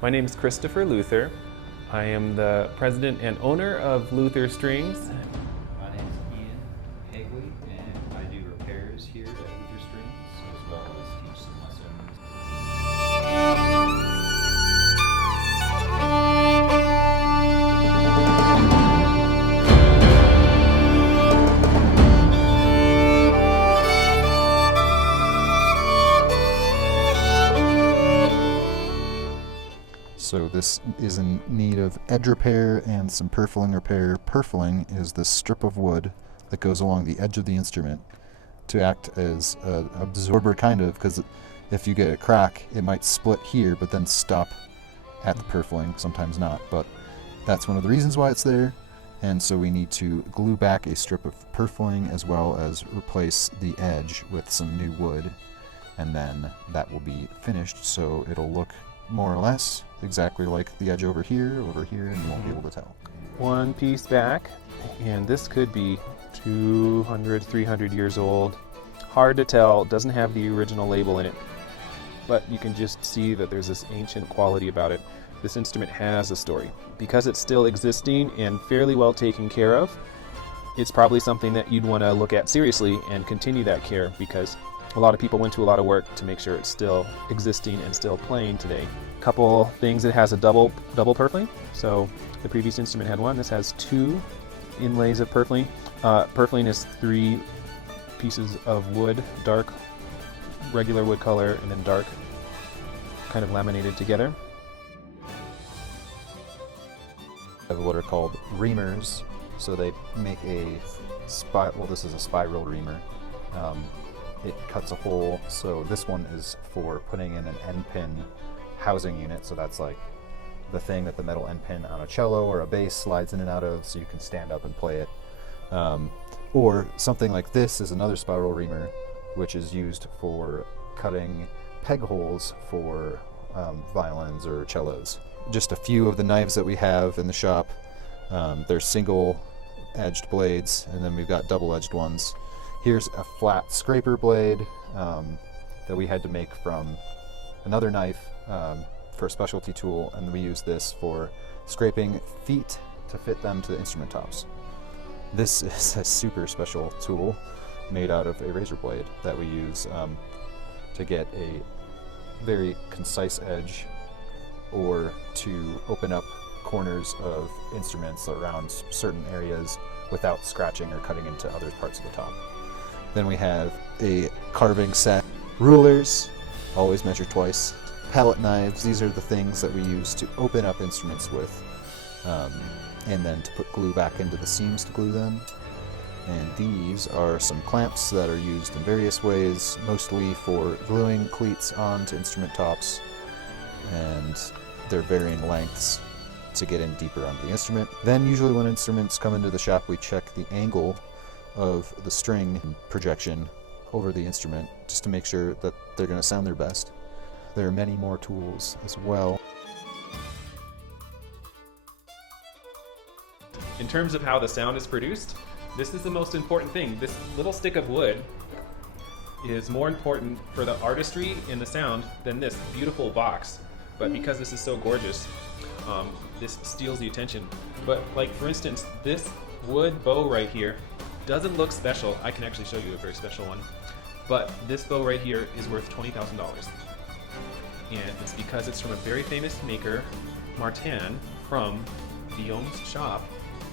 My name is Christopher Luthier. I am the president and owner of Luthier Strings. My name is Ian Hagley, and I do repairs here at Luthier Strings, as well as teach some lessons. So this is in need of edge repair and some purfling repair. Purfling is this strip of wood that goes along the edge of the instrument to act as an absorber, kind of, because if you get a crack, it might split here but then stop at the purfling, sometimes not, but that's one of the reasons why it's there. And so we need to glue back a strip of purfling as well as replace the edge with some new wood, and then that will be finished, so it'll look more or less exactly like the edge over here, and you won't be able to tell. One piece back, and this could be 200, 300 years old. Hard to tell, doesn't have the original label in it, but you can just see that there's this ancient quality about it. This instrument has a story. Because it's still existing and fairly well taken care of, it's probably something that you'd want to look at seriously and continue that care, because a lot of people went to a lot of work to make sure it's still existing and still playing today. Couple things, it has a double purfling. So the previous instrument had one. This has two inlays of purfling. Purfling is 3 pieces of wood, dark, regular wood color, and then dark, kind of laminated together. Have what are called reamers. So they make a this is a spiral reamer. It cuts a hole, so this one is for putting in an end pin housing unit, so that's like the thing that the metal end pin on a cello or a bass slides in and out of, so you can stand up and play it. Or something like this is another spiral reamer, which is used for cutting peg holes for violins or cellos. Just a few of the knives that we have in the shop. They're single-edged blades, and then we've got double-edged ones. Here's a flat scraper blade that we had to make from another knife for a specialty tool, and we use this for scraping feet to fit them to the instrument tops. This is a super special tool made out of a razor blade that we use to get a very concise edge, or to open up corners of instruments around certain areas without scratching or cutting into other parts of the top. Then we have a carving set, rulers, always measure twice, palette knives. These are the things that we use to open up instruments with, and then to put glue back into the seams to glue them. And these are some clamps that are used in various ways, mostly for gluing cleats onto instrument tops, and they're varying lengths to get in deeper onto the instrument. Then usually when instruments come into the shop, we check the angle of the string projection over the instrument just to make sure that they're going to sound their best. There are many more tools as well. In terms of how the sound is produced, this is the most important thing. This little stick of wood is more important for the artistry in the sound than this beautiful box. But because this is so gorgeous, this steals the attention. But like, for instance, this wood bow right here doesn't look special. I can actually show you a very special one. But this bow right here is worth $20,000. And it's because it's from a very famous maker, Martin, from Guillaume's shop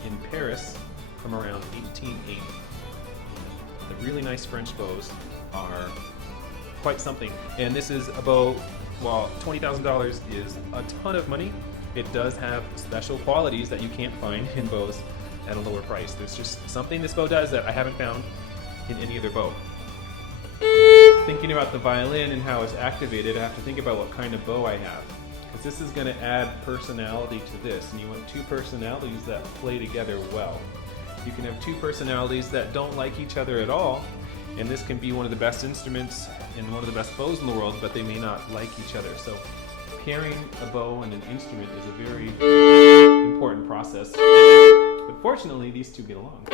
in Paris from around 1880. The really nice French bows are quite something. And this is a bow, while $20,000 is a ton of money, it does have special qualities that you can't find in bows at a lower price. There's just something this bow does that I haven't found in any other bow. Thinking about the violin and how it's activated, I have to think about what kind of bow I have, because this is going to add personality to this, and you want 2 personalities that play together well. You can have 2 personalities that don't like each other at all, and this can be one of the best instruments and one of the best bows in the world, but they may not like each other. So pairing a bow and an instrument is a very important process. But fortunately, these two get along.